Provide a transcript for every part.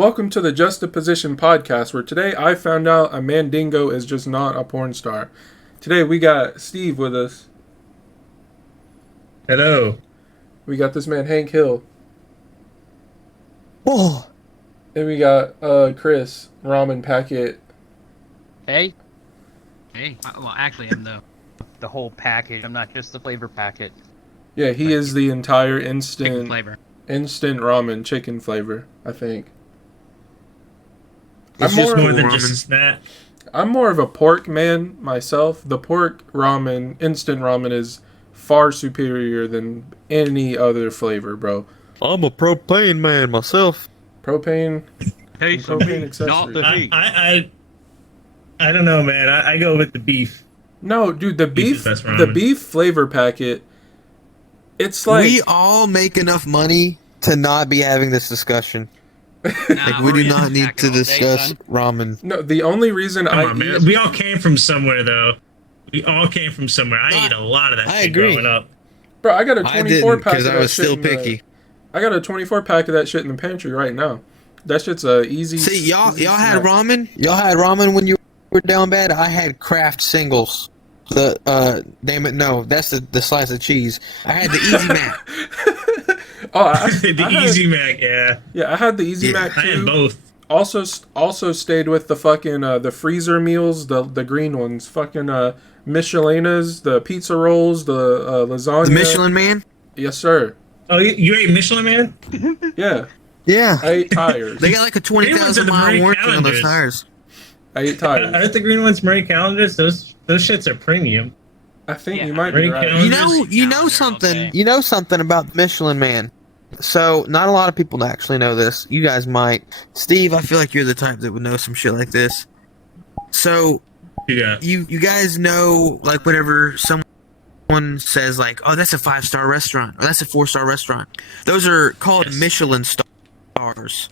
Welcome to the Juxtaposition podcast, where today I found out a Mandingo is just not a porn star. Today we got Steve with us. Hello. We got this man Hank Hill. Oh. And we got Chris, Ramen Packet. Hey. Well, actually, I'm the whole package. I'm not just the flavor packet. Yeah, he is the entire instant ramen chicken flavor, I think. It's just more than just that. I'm more of a pork man myself. The pork ramen, instant ramen, is far superior than any other flavor, bro. I'm a propane man myself. Propane. Hey, propane accessories. I don't know, man. I go with the beef. No, dude, the beef flavor packet. It's like we all make enough money to not be having this discussion. Like we do not need to discuss ramen. No, the only reason man. We all came from somewhere, though. We all came from somewhere. I ate a lot of that shit growing up. Bro, I got a 24 pack of that shit. Because I was still picky. I got a 24 pack of that shit in the pantry right now. That shit's easy. See, y'all had ramen? Y'all had ramen when you were down bad? I had Kraft singles. Damn it, no. That's the slice of cheese. I had the Easy Mac. Easy Mac, yeah. Yeah, I had the Easy Mac too. I had both. Also stayed with the fucking the freezer meals, the green ones, fucking Michelinas, the pizza rolls, the lasagna. The Michelin Man? Yes, sir. Oh, you ate Michelin Man? Yeah. Yeah. I ate tires. They got like a 20,000 mile warranty on those tires. I ate tires. Aren't the green ones Marie Callender's? Those shits are premium. I think you might be right. You know something. Okay. You know something about Michelin Man. So, not a lot of people actually know this. You guys might. Steve, I feel like you're the type that would know some shit like this. So, you guys know, like, whenever someone says, like, oh, that's a 5-star restaurant, or that's a 4-star restaurant. Those are called Michelin stars.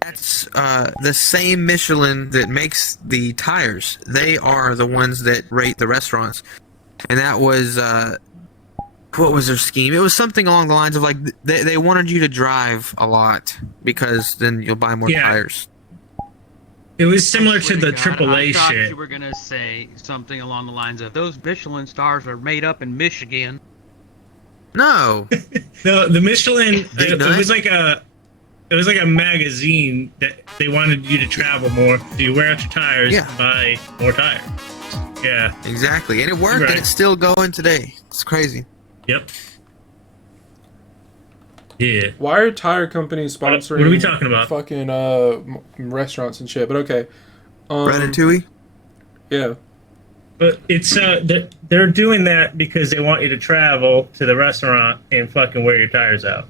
That's the same Michelin that makes the tires. They are the ones that rate the restaurants. And that was... what was their scheme? It was something along the lines of like they wanted you to drive a lot because then you'll buy more tires. It was similar to the AAA shit. I thought you were gonna say something along the lines of those Michelin stars are made up in Michigan. No, no, the Michelin. It was like a magazine that they wanted you to travel more. So you wear out your tires, and buy more tires. Yeah, exactly, and it worked, and it's still going today. It's crazy. Yep. Yeah. Why are tire companies sponsoring? What are we talking about? Fucking restaurants and shit. But okay. Ratatouille. Yeah. But it's they're doing that because they want you to travel to the restaurant and fucking wear your tires out.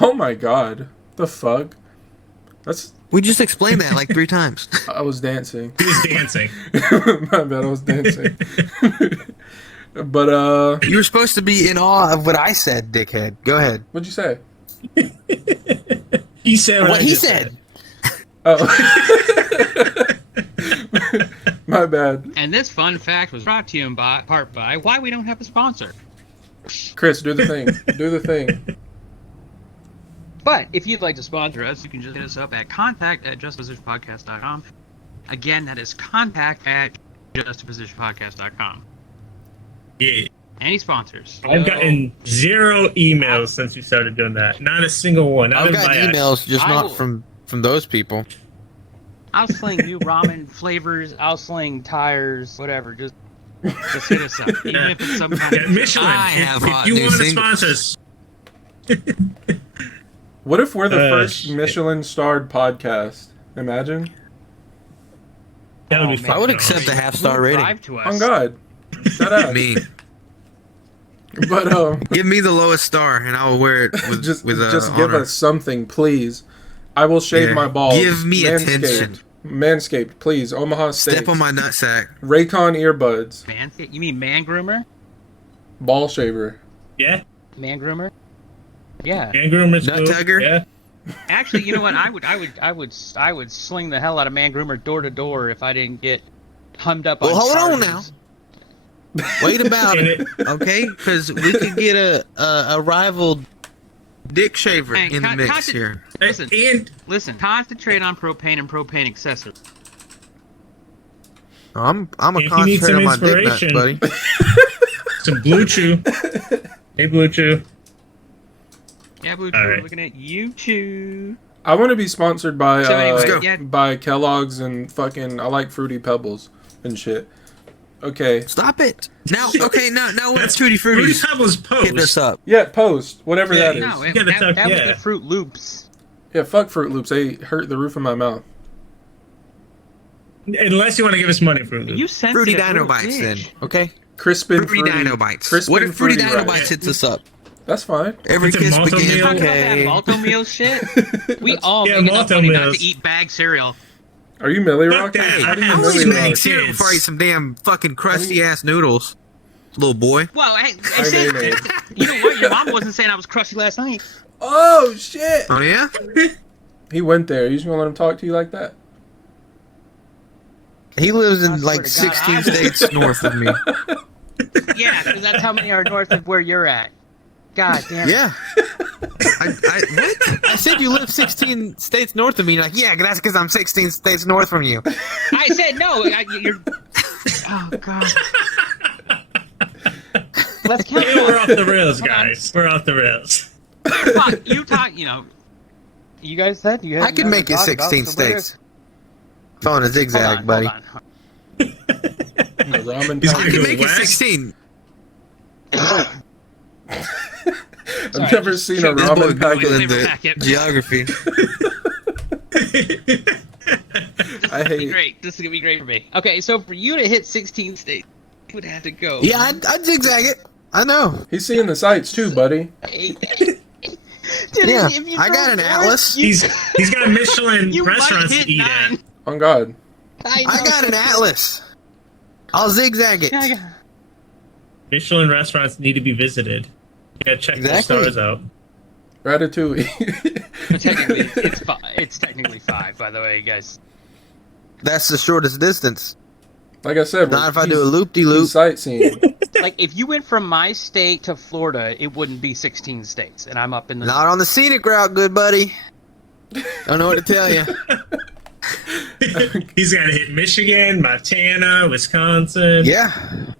Oh my god. The fuck? We just explained that like 3 times. I was dancing. He was dancing. My bad. I was dancing. But you were supposed to be in awe of what I said, dickhead. Go ahead. What'd you say? He said what he said. Oh. My bad. And this fun fact was brought to you in part by why we don't have a sponsor. Chris, do the thing. Do the thing. But if you'd like to sponsor us, you can just hit us up at contact@justapositionpodcast.com. Again, that is contact@justapositionpodcast.com. Yeah. Any sponsors? I've gotten 0 emails since you started doing that. Not a single one. I've gotten emails, just not from those people. I'll sling you ramen flavors. I'll sling tires. Whatever. Just hit us up. Even if it's some kind of Michelin. If you want to sponsor us. What if we're the first Michelin-starred podcast? Imagine. That would be fun. I would accept a 5-star rating. On God. Shut up. Me. But give me the lowest star, and I will wear it with just give us something, please. I will shave my balls. Give me attention. Manscaped, please. Omaha Steaks. Step on my nutsack. Raycon earbuds. Manscaped? You mean man groomer? Ball shaver. Yeah. Man groomer? Yeah. Man groomer's Nut tugger? Yeah. Actually, you know what? I would sling the hell out of man groomer door to door if I didn't get hummed up on. Well, hold charges. on now. Wait about it, okay? Because we could get a rival Dick shaver Hey, in the mix here. Listen. Concentrate on propane and propane accessories. I'm a If you need concentrate some on my dick nuts, inspiration. buddy. Some Blue Chew. Hey, Blue Chew. Yeah, Blue Chew, All right. looking at you, Chew. I want to be sponsored by So anyway, yeah. by Kellogg's and fucking. I like Fruity Pebbles and shit. Okay. Stop it. Now what's Tutti Fruities? Fruity Pebbles Post. Hit us up. Yeah, Post. Whatever that is. No, You gotta talk- that was yeah. the Fruit Loops. Yeah, fuck Fruit Loops. They hurt the roof of my mouth. Unless you want to give us money for it. You sensitive Fruity little Dino Bites, then. bitch. Okay. Crispin Fruity Dino Bites. Crispin What if Fruity Dino Rice. Bites hits us up? That's fine. Every It's a kiss malto begins. meal. Talking about Okay. that malto meal shit. We all Yeah, make enough malto money not meals. to eat bag cereal. Are you Millie Fuck Rock? that. How do you I I was Millie eating Rock? cereal before I eat some damn fucking crusty ass noodles, little boy. Well, hey, I mean, you know what? Your mom wasn't saying I was crusty last night. Oh shit! Oh yeah. He went there. You just gonna let him talk to you like that? He lives I in swear like to God, 16 I will- states north of me. Yeah, because that's how many are north of where you're at. God damn it. Yeah. What? I said you live 16 states north of me. You're like, yeah, that's because I'm 16 states north from you. I said no. You're. Oh God. Let's count. Yeah, we're off the rails, Hold on. guys. We're off the rails. You talk. You know. You guys said you. I can make it 16 states. Phone a zigzag, buddy. Hold on. The ramen He's I gonna can go make it west. 16. I've never seen a This boy ramen packet. Googling Flavor the packet. geography. I This is hate. great. This is gonna be great for me. Okay, so for you to hit 16 states, you would have to go. Yeah, I'd zigzag it. I know. He's seeing the sights too, buddy. Dude, Yeah, if you I got go an north, atlas. you- He's got Michelin You might restaurants hit to eat 9. at. On God. I got an atlas. I'll zigzag it. Yeah, I got- Michelin restaurants need to be visited. You gotta check the Exactly. stars out. Ratatouille. But technically, it's technically 5, by the way, guys. That's the shortest distance. Like I said, Not if I do a he's loop-de-loop. sightseeing. Like, if you went from my state to Florida, it wouldn't be 16 states, and I'm up in the. Not on the scenic route, good buddy. Don't know what to tell you. He's got to hit Michigan, Montana, Wisconsin. Yeah.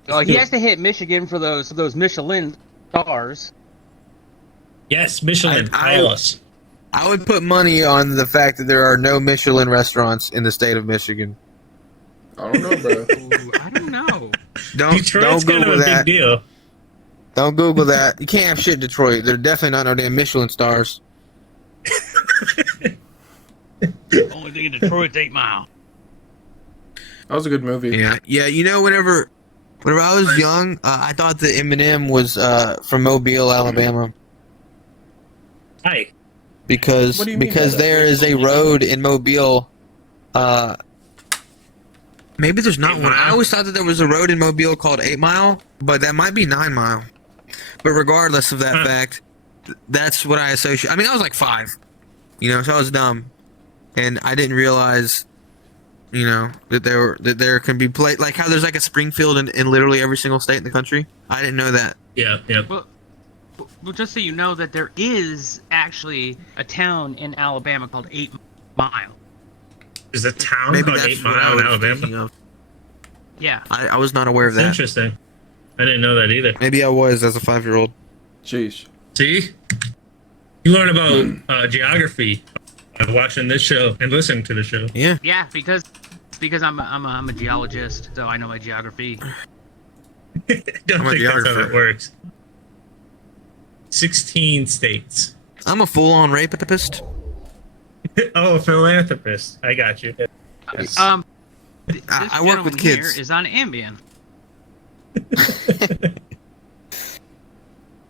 Oh, he has to hit Michigan for those Michelin stars. Yes, Michelin. I- Call us. I would put money on the fact that there are no Michelin restaurants in the state of Michigan. I don't know, bro. Ooh, I don't know. Don't Detroit's kind Google of a that. big deal. Don't Google that. You can't have shit in Detroit. They're definitely not no damn Michelin stars. Only thing in Detroit's 8 Mile. That was a good movie. Yeah. You know, whenever I was young, I thought that Eminem was from Mobile, Alabama, Hi. because What do you mean by that? there is a road in Mobile. Maybe there's not 8 one. I Mile? always thought that there was a road in Mobile called 8 Mile, but that might be 9 Mile. But regardless of that fact, that's what I associate. I mean, I was like 5, so I was dumb, and I didn't realize, that there can be like how there's like a Springfield in literally every single state in the country. I didn't know that. Yeah. Well, just so you know that there is actually a town in Alabama called 8 Mile. There's a town Maybe called that's 8 what I Mile was in Alabama. thinking of. Yeah. I was not aware of That's that. interesting. I didn't know that either. Maybe I was as a 5-year-old. Jeez. See? You learn about geography by watching this show and listening to the show. Yeah. Yeah, because I'm a geologist, so I know my geography. Don't I'm a think that's how geographer. that works. 16 states. I'm a full-on rapist. Oh, a philanthropist. I got you. Yes. This I work with gentleman kids. Here is on Ambien.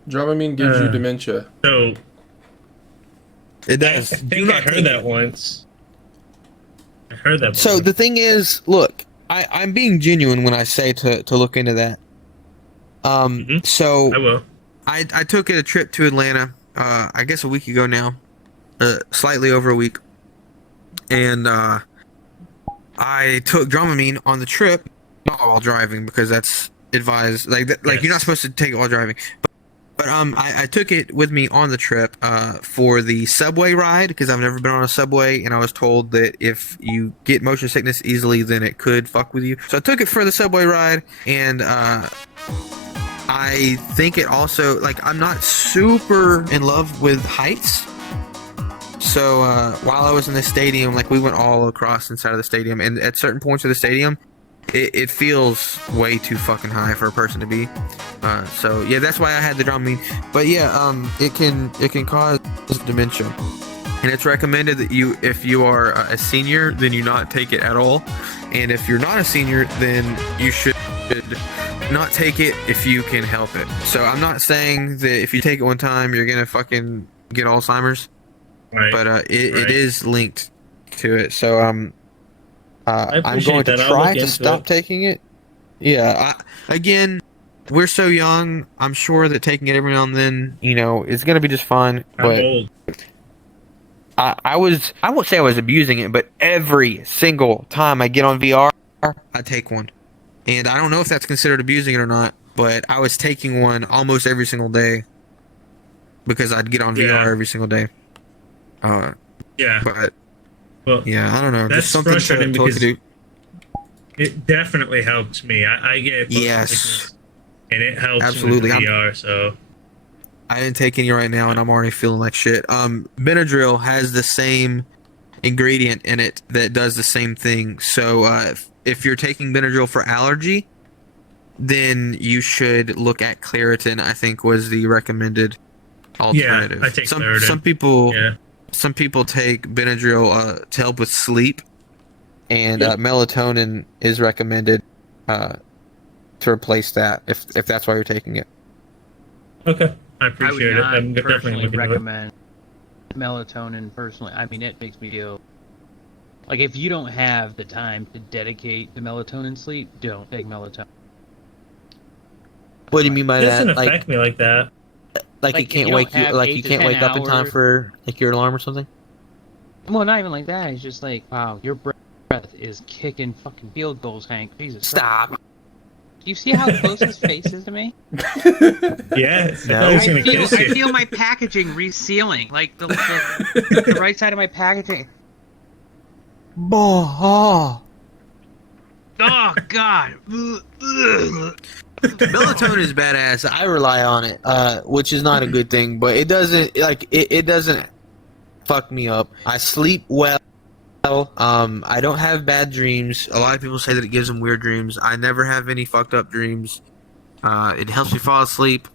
Dramamine gives you dementia. So, It I does. think I heard that once. I heard that So before. the thing is, look, I'm being genuine when I say to look into that. So I will. I took a trip to Atlanta, I guess a week ago now, slightly over a week, and I took Dramamine on the trip, not while driving because that's advised. Like you're not supposed to take it while driving. But I took it with me on the trip for the subway ride because I've never been on a subway, and I was told that if you get motion sickness easily, then it could fuck with you. So I took it for the subway ride, and I think it also, like, I'm not super in love with heights. So while I was in the stadium, like, we went all across inside of the stadium, and at certain points of the stadium, it feels way too fucking high for a person to be. So yeah, that's why I had the Dramamine. But yeah, it can cause dementia, and it's recommended that if you are a senior, then you not take it at all, and if you're not a senior, then you should not take it if you can help it. So I'm not saying that if you take it one time, you're gonna fucking get Alzheimer's, right. But it is linked to it. So I'm going to try to stop taking it. Yeah. Again, we're so young. I'm sure that taking it every now and then, it's going to be just fine. But I won't say I was abusing it, but every single time I get on VR, I take one. And I don't know if that's considered abusing it or not, but I was taking one almost every single day because I'd get on VR every single day. But well, yeah, I don't know. That's frustrating because it definitely helps me. I get and it helps absolutely with VR. So I didn't take any right now, and I'm already feeling like shit. Benadryl has the same ingredient in it that does the same thing. So if you're taking Benadryl for allergy, then you should look at Claritin. I think was the recommended alternative. Yeah, I take Claritin. Some people take Benadryl to help with sleep, and melatonin is recommended to replace that if that's why you're taking it. Okay, I appreciate it. I'm definitely recommend melatonin personally. I mean, it makes me feel like if you don't have the time to dedicate to melatonin sleep, don't take melatonin. What do you mean by that? It doesn't affect me like that. Like you can't wake up in time for like your alarm or something? Well, not even like that. It's just like, wow, your breath is kicking fucking field goals, Hank. Jesus. Stop. Do you see how close his face is to me? Yeah. I feel my packaging resealing. Like the right side of my packaging. Oh, God. Melatonin is badass. I rely on it, which is not a good thing, but it doesn't it doesn't fuck me up. I sleep well. I don't have bad dreams. A lot of people say that it gives them weird dreams. I never have any fucked up dreams. It helps me fall asleep,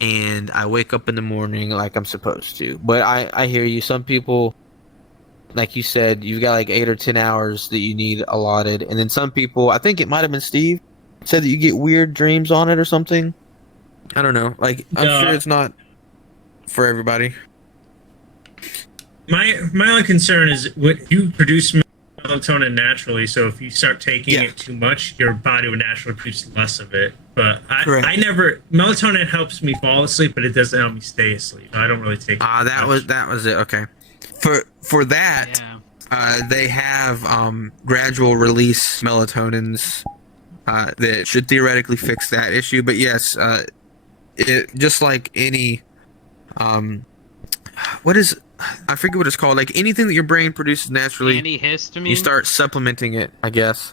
and I wake up in the morning like I'm supposed to. But I hear you. Some people, like you said, you've got like 8 or 10 hours that you need allotted, and then some people, I think it might have been Steve, said that you get weird dreams on it or something. I don't know. Like, I'm sure it's not for everybody. My only concern is what you produce melatonin naturally, so if you start taking it too much, your body would naturally produce less of it. But I never melatonin helps me fall asleep, but it doesn't help me stay asleep. I don't really take it. That was it. Okay. For that, they have gradual release melatonins that should theoretically fix that issue. But yes, it just like any I forget what it's called. Like anything that your brain produces naturally, antihistamine. You start supplementing it, I guess.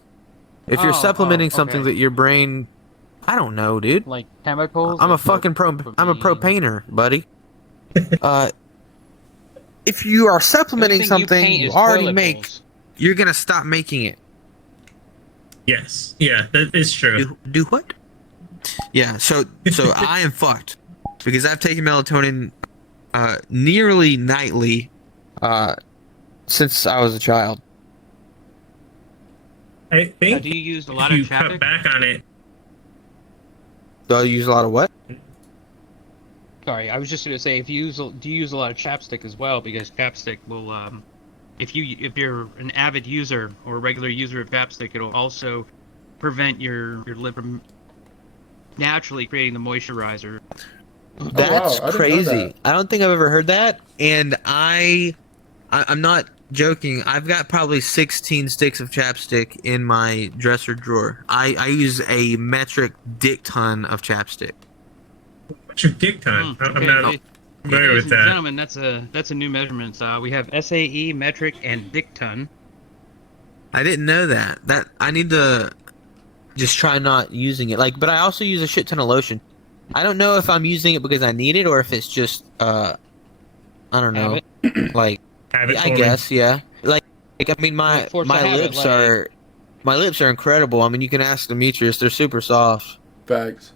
If you're supplementing something that your brain, I don't know, dude. Like chemicals. I'm a pro painter, buddy. If you are supplementing something you already make, you're gonna stop making it. Yes. Yeah, that is true. Do what? Yeah. So I am fucked because I've taken melatonin nearly nightly since I was a child. I think do you use a lot of chapstick? Cut back on it. Do I use a lot of what? Sorry, I was just gonna say, do you use a lot of chapstick as well? Because chapstick will, if you're an avid user or a regular user of chapstick, it'll also prevent your liver naturally creating the moisturizer. That's crazy. I don't think I've ever heard that, and I'm not joking. I've got probably 16 sticks of chapstick in my dresser drawer. I use a metric dick ton of chapstick. What's your dick time? I'm Okay, not familiar ladies with and that. gentlemen, that's a new measurement. We have SAE, metric, and dick ton. I didn't know that. That I need to just try not using it. But I also use a shit ton of lotion. I don't know if I'm using it because I need it or if it's just I don't know. Habit. Like Habit I forming. guess, yeah. I mean my Force a habit, lips are incredible. I mean you can ask Demetrius, they're super soft. Facts.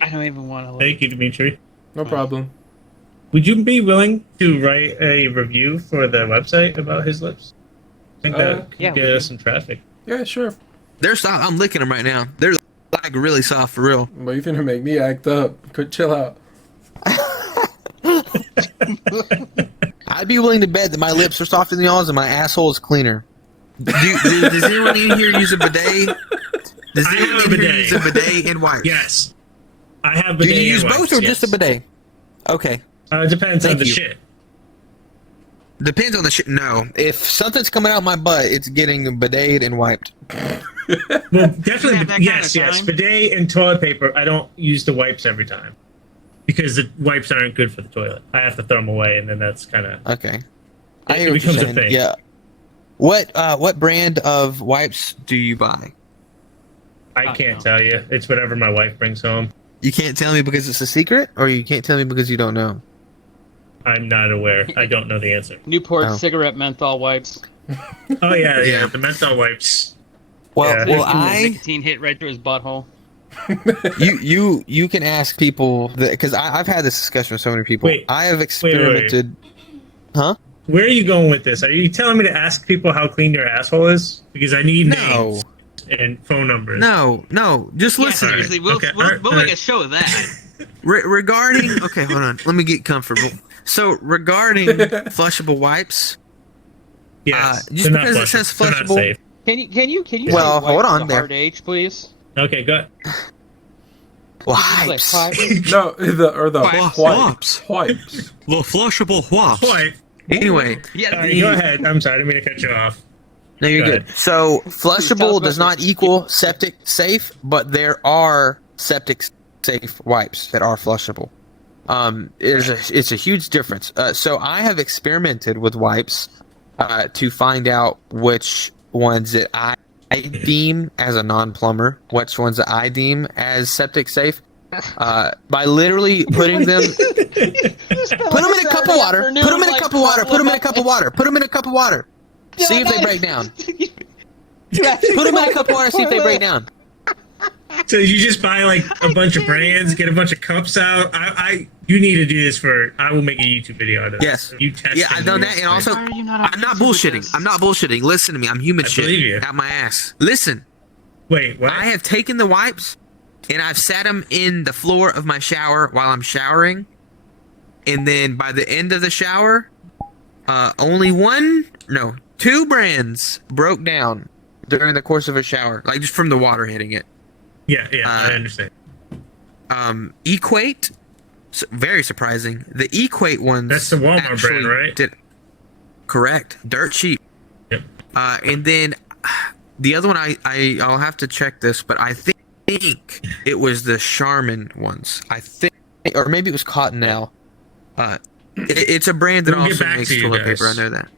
I don't even want to. Thank you, Dimitri. No problem. Would you be willing to write a review for the website about his lips? I think that could yeah, get us some traffic. Yeah, sure. They're soft. I'm licking them right now. They're like really soft for real. But you're finna make me act up. Chill out. I'd be willing to bet that my lips are softer than y'all's and my asshole is cleaner. Does anyone in here use a bidet? Does I anyone have a in here bidet. use a bidet and wipes? Yes. I have Do bidet you use and both wipes, or just a yes. bidet? Okay. It depends on Thank the you. shit. Depends on the shit. No. If something's coming out my butt, it's getting bideted and wiped. Well, definitely, have that kind yes, of yes. time? Bidet and toilet paper. I don't use the wipes every time because the wipes aren't good for the toilet. I have to throw them away, and then that's kind of Okay. I It hear what you're becomes a saying. thing. Yeah. What brand of wipes do you buy? I can't no. tell you. It's whatever my wife brings home. You can't tell me because it's a secret, or you can't tell me because you don't know? I'm not aware. I don't know the answer. Newport Oh. cigarette menthol wipes. Oh yeah, Yeah. yeah. The menthol wipes. Well, Yeah. well, Give him the I nicotine hit right through his butthole. you can ask people because I've had this discussion with so many people. Wait. I have experimented. Huh? Where are you going with this? Are you telling me to ask people how clean their asshole is? Because I need No. names and phone numbers. No. Just Yeah, listen. seriously, we'll, Okay, we'll, alright, we'll make alright. a show of that. Regarding okay, hold on. Let me get comfortable. So regarding flushable wipes, Yes. just they're not because it flushable. says They're not flushable- safe. Can you Well, say hold wipes on with a there. hard H, please? Okay, go. wipes. Like five- No, the Wipes. wipes. Wipes. The flushable wipes. What? Anyway, yeah, All right, go ahead. I'm sorry. I didn't mean to cut you off. no, you're Go good. ahead. So Tell us flushable about does not your- equal septic safe, but there are septic safe wipes that are flushable. It's a huge difference. So I have experimented with wipes to find out which ones that I deem as a non-plumber, which ones that I deem as septic safe. By literally putting them, put them in a cup of water, put them in a cup of water, put them in a cup of water, put them in a cup of water. See if they break down. Put them in a cup of water, see if they break down. So you just buy like a bunch of brands, get a bunch of cups out. You need to do this for. I will make a YouTube video out of this. Yes. You test. Yeah, I've done that, and also Why are you not I'm not on YouTube with bullshitting. this? I'm not bullshitting. Listen to me. I'm human I shit. believe you. Out my ass. Listen. Wait, what? I have taken the wipes and I've sat them in the floor of my shower while I'm showering. And then by the end of the shower, two brands broke down during the course of a shower, like just from the water hitting it. Yeah, I understand. Equate, very surprising. The Equate ones. That's the Walmart actually brand, right? Correct. Dirt cheap. Yep. And then the other one, I'll have to check this, but I think it was the Charmin ones. I think, or maybe it was Cottonelle. It's a brand that We'll get also back makes to you toilet guys. paper. I know that.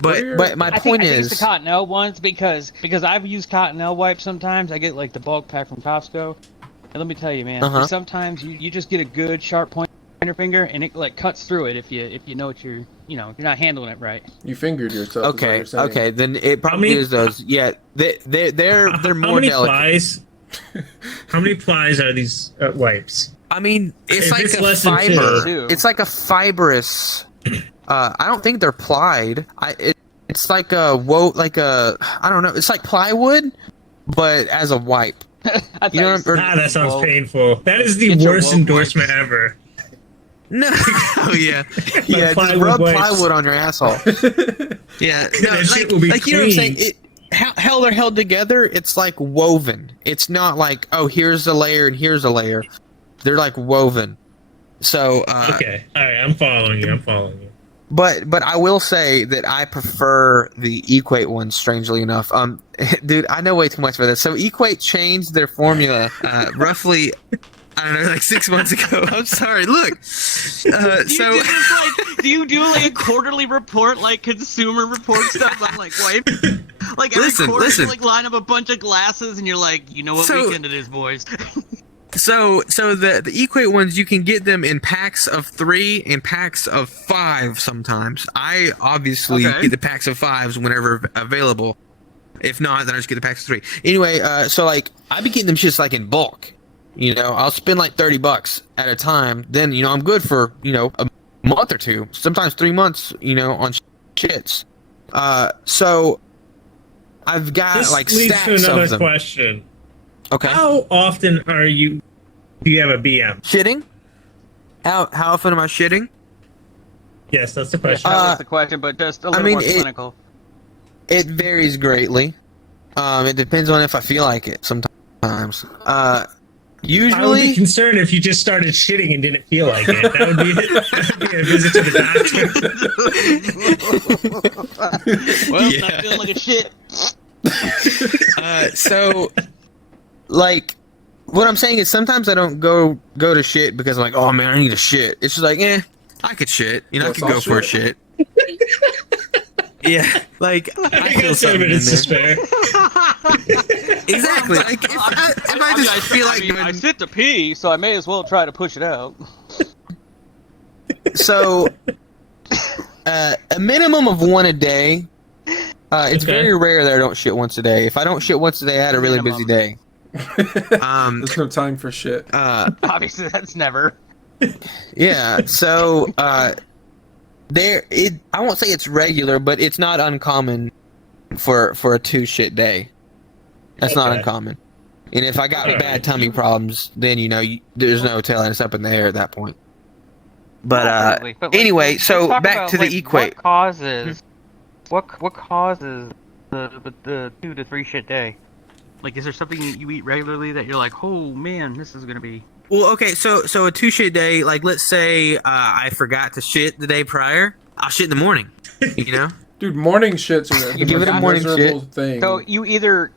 What are your- But my I think point it's is, the Cottonelle ones because I've used Cottonelle wipes sometimes. I get like the bulk pack from Costco, and let me tell you, man, Uh-huh. sometimes you just get a good sharp pointer finger, and it like cuts through it if you know what you're not handling it right. You fingered yourself. is what okay, you're saying. okay, then it probably many- is those. Yeah, they're How more many delicate. plies? How many plies are these wipes? I mean, it's If like it's a less than fiber. two. It's like a fibrous. I don't think they're plied. It's like a I don't know. It's like plywood, but as a wipe. I thought You know, said or- That sounds woke. painful. That is the Get your worst woke endorsement wipes. ever. No, yeah, just plywood rub wipes. plywood on your asshole. Yeah, no, That shit will be you know what I'm saying. clean. How they're held together. It's like woven. It's not like, oh, here's a layer and here's a layer. They're like woven. So Okay, all right, I'm following you. But I will say that I prefer the Equate ones, strangely enough. Dude, I know way too much about this. So Equate changed their formula roughly I don't know, like 6 months ago. I'm sorry. Look, Do you do like a quarterly report, like consumer report stuff on like wipe? Like every quarter, you like line up a bunch of glasses, and you're like, you know what weekend it is, boys. So the Equate ones, you can get them in packs of 3 and packs of 5 sometimes. I obviously get the packs of 5s whenever available. If not, then I just get the packs of 3. Anyway, so like I be getting them shits like in bulk. You know, I'll spend like $30 at a time. Then I'm good for a month or 2, sometimes 3 months. On shits. So I've got this like leads stacks to another of them. question. Okay. How often do you have a BM? Shitting? How often am I shitting? Yes, that's the question. That was the question, but just a little more clinical. It varies greatly. It depends on if I feel like it sometimes. Usually, I would be concerned if you just started shitting and didn't feel like it. That would be a visit to the doctor. Well, not feeling like a shit. So, like, what I'm saying is sometimes I don't go to shit because I'm like, oh man, I need a shit. It's just like, I could shit. I could go for a shit. Yeah, like I feel something in there. Exactly. Like if I just feel like I sit to pee, so I may as well try to push it out. So, a minimum of 1 a day. It's very rare that I don't shit once a day. If I don't shit once a day, I had a really busy day. There's no time for shit. Obviously, that's never. Yeah. So, I won't say it's regular, but it's not uncommon for a 2 shit day. That's not uncommon. And if I got bad tummy problems, then there's no telling. It's up in the air at that point. But anyway, so back to the Equate. What causes the 2 to 3 shit day? Like, is there something you eat regularly that you're like, oh man, this is gonna be? Well, okay, so a 2 shit day, like let's say I forgot to shit the day prior, I'll shit in the morning. Dude, morning shits are you give it a morning shit thing. So you either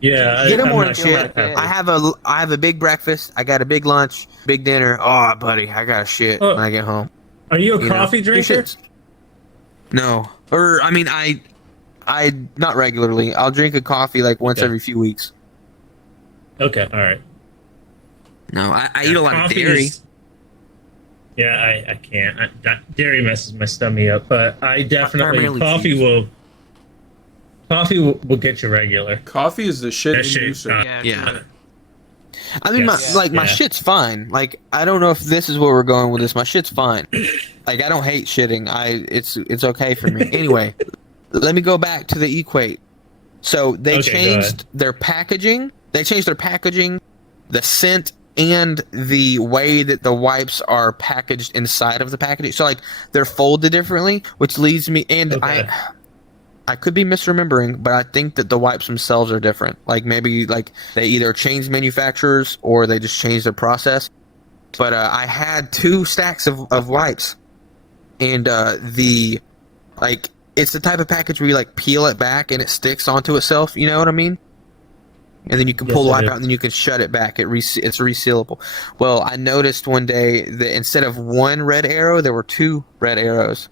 get a morning shit. I have a big breakfast. I got a big lunch, big dinner. Oh, buddy, I got to shit when I get home. Are you a coffee drinker? No, or I mean, I not regularly. I'll drink a coffee like once every few weeks. Okay, all right. No, I eat a lot of dairy. I can't. Dairy messes my stomach up, but I definitely coffee will get you regular. Coffee is the shit inducer. Yeah. I mean, my shit's fine. Like, I don't know if this is where we're going with this. My shit's fine. Like, I don't hate shitting. It's okay for me. Anyway, let me go back to the Equate. So they changed their packaging. They changed their packaging, the scent, and the way that the wipes are packaged inside of the packaging. So like they're folded differently, which leads me I could be misremembering, but I think that the wipes themselves are different. Like maybe like they either changed manufacturers or they just changed their process. But I had 2 stacks of wipes, and it's the type of package where you like peel it back and it sticks onto itself. You know what I mean? And then you can pull the wipe out and then you can shut it back. It's resealable. Well, I noticed one day that instead of 1 red arrow, there were 2 red arrows.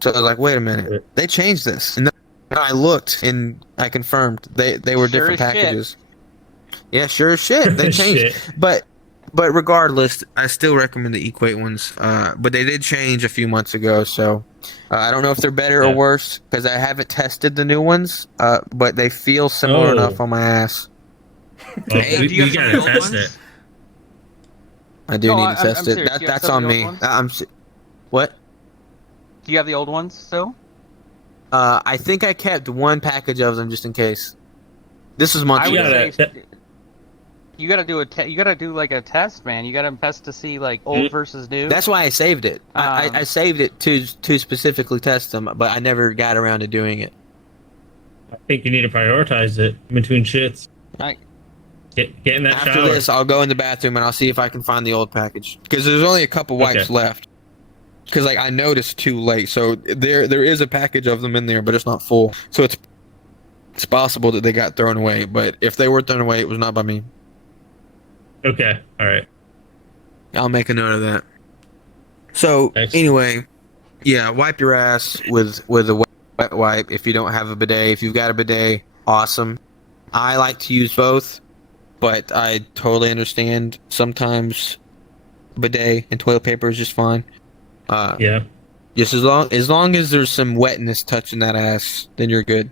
So I was like, wait a minute, they changed this. And then I looked and I confirmed they were different packages. Yeah, sure as shit. They changed. But regardless, I still recommend the Equate ones. But they did change a few months ago, so I don't know if they're better or worse because I haven't tested the new ones. But they feel similar enough on my ass. Well, you gotta test it. I do need to test it. That's on me. What? Do you have the old ones still? I think I kept 1 package of them just in case. This was months ago. You gotta do like a test, man. You gotta test to see like old versus new. That's why I saved it. I saved it to specifically test them, but I never got around to doing it. I think you need to prioritize it in between shits. Get in that After shower. this, I'll go in the bathroom and I'll see if I can find the old package because there's only a couple wipes left. Because like I noticed too late, so there is a package of them in there, but it's not full. So it's possible that they got thrown away. But if they were thrown away, it was not by me. Okay. All right. I'll make a note of that. So anyway, yeah, wipe your ass with a wet wipe if you don't have a bidet. If you've got a bidet, awesome. I like to use both, but I totally understand sometimes bidet and toilet paper is just fine. Yeah. Just as long as there's some wetness touching that ass, then you're good.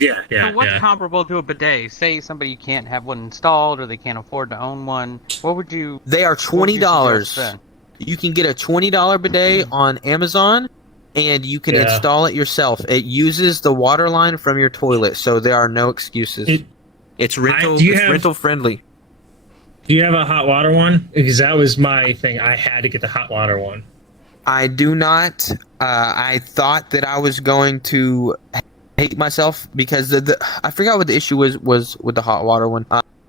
Yeah. So what's comparable to a bidet? Say somebody can't have one installed or they can't afford to own one. What would you? They are $20. You can get a $20 bidet on Amazon, and you can install it yourself. It uses the water line from your toilet, so there are no excuses. It's rental friendly. Do you have a hot water one? Because that was my thing. I had to get the hot water one. I do not. I thought that I was going to hate myself because I forgot what the issue was with the hot water one.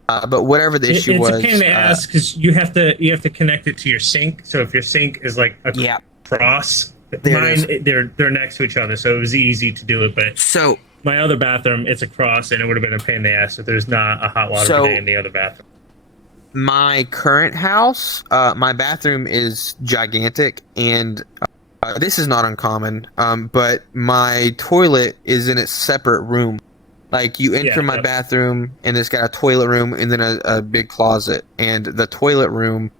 But whatever the issue was, it's a pain in the ass because you have to connect it to your sink. So if your sink is like a cross, they're next to each other, so it was easy to do it. But so my other bathroom, it's a cross, and it would have been a pain in the ass if there's not a hot water bidet in the other bathroom. My current house, my bathroom is gigantic, and this is not uncommon. But my toilet is in a separate room. Like, you enter my bathroom, and it's got a toilet room and then a big closet. And the toilet room,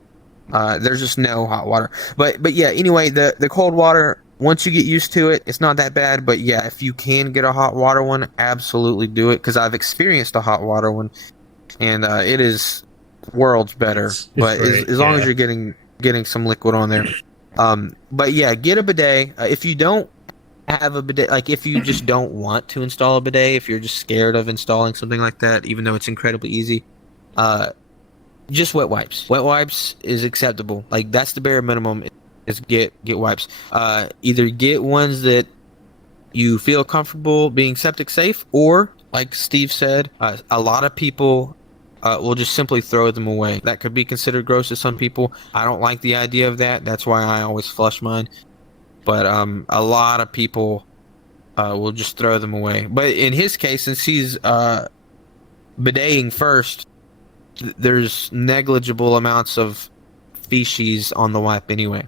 there's just no hot water. But yeah, anyway, the cold water, once you get used to it, it's not that bad. But yeah, if you can get a hot water one, absolutely do it. Because I've experienced a hot water one, and it is worlds better. It's as long as you're getting some liquid on there. But yeah, get a bidet. If you don't have a bidet, like if you just don't want to install a bidet, if you're just scared of installing something like that, even though it's incredibly easy, just wet wipes. Wet wipes is acceptable. Like, that's the bare minimum, is get wipes. Either get ones that you feel comfortable being septic safe, or like Steve said, a lot of people will just simply throw them away. That could be considered gross to some people. I don't like the idea of that. That's why I always flush mine. But a lot of people will just throw them away. But in his case, since he's bideting first, there's negligible amounts of feces on the wipe anyway.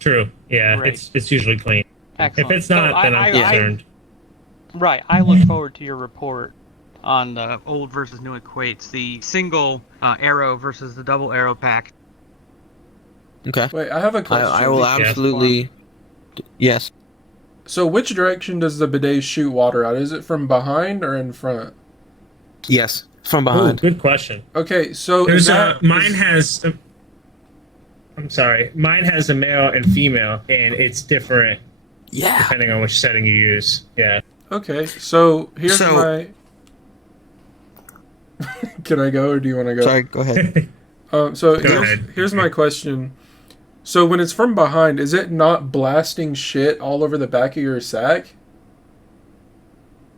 True. Yeah, right. It's usually clean. Excellent. If it's not, then I'm concerned. Right. I look forward to your report on the old versus new equates, the single arrow versus the double arrow pack. Okay. Wait, I have a question. I will absolutely. Yes. So, which direction does the bidet shoot water out? Is it from behind or in front? Yes, from behind. Ooh, good question. Okay, so mine has a male and female, and it's different. Yeah. Depending on which setting you use. Yeah. Okay, so here's my. Can I go, or do you want to go? Sorry, go ahead. Here's my question. So when it's from behind, is it not blasting shit all over the back of your sack?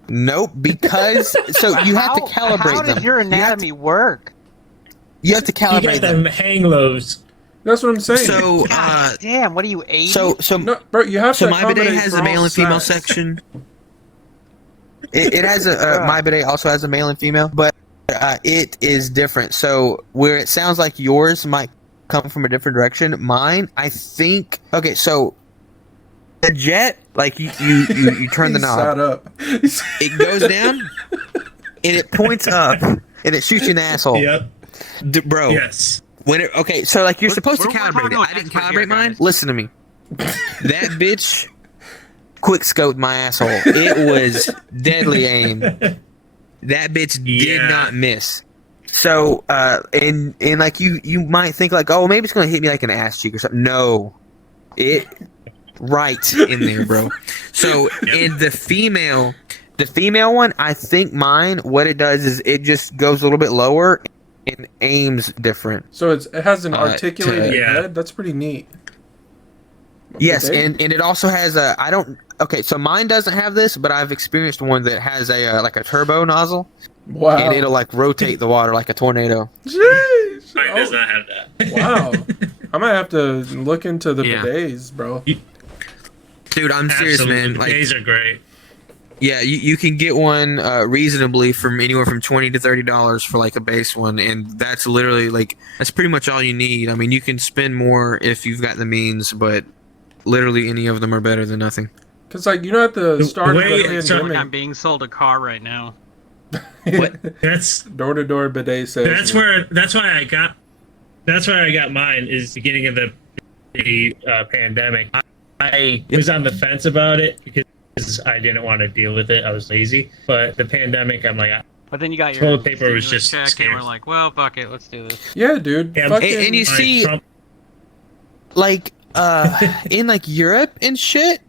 Nope, because you have to calibrate them. How does your anatomy work? You have to calibrate them. You got them hang lows. That's what I'm saying. So, damn, what are you, 80? No, bro, you have to. So my bidet has a male and female section. It has my bidet also has a male and female, but it is different. So where it sounds like yours might come from a different direction, mine, I think. Okay, so the jet, like you turn the knob. Sat up. It goes down and it points up and it shoots you in the asshole. Yep. Bro. Yes. So like you're supposed to calibrate it. I didn't calibrate mine. Listen to me. That bitch quick scoped my asshole. It was deadly aim. That bitch did not miss. So, and like you might think like, oh, maybe it's gonna hit me like an ass cheek or something. No, it right in there, bro. So, in the female one, I think mine, what it does is it just goes a little bit lower and aims different. So it has an articulated head. That's pretty neat. Yes, and it also has a. Okay, so mine doesn't have this, but I've experienced one that has a like a turbo nozzle. Wow. And it'll like rotate the water like a tornado. Jeez. Mine does not have that. Wow. I might have to look into the bidets, bro. Dude, I'm serious, man. Like, bidets are great. Yeah, you can get one reasonably from anywhere from $20 to $30 for like a base one, and that's literally like that's pretty much all you need. I mean, you can spend more if you've got the means, but literally any of them are better than nothing. Because like at the start of the pandemic, I'm being sold a car right now. What? That's door-to-door bidet sales. That's why I got mine. Is beginning of the pandemic. I was on the fence about it because I didn't want to deal with it. I was lazy. But the pandemic, I'm like. But then you got your toilet paper was just check, scarce. and we're like, well, fuck it, let's do this. Yeah, dude. Yeah, and you see, like in like Europe and shit.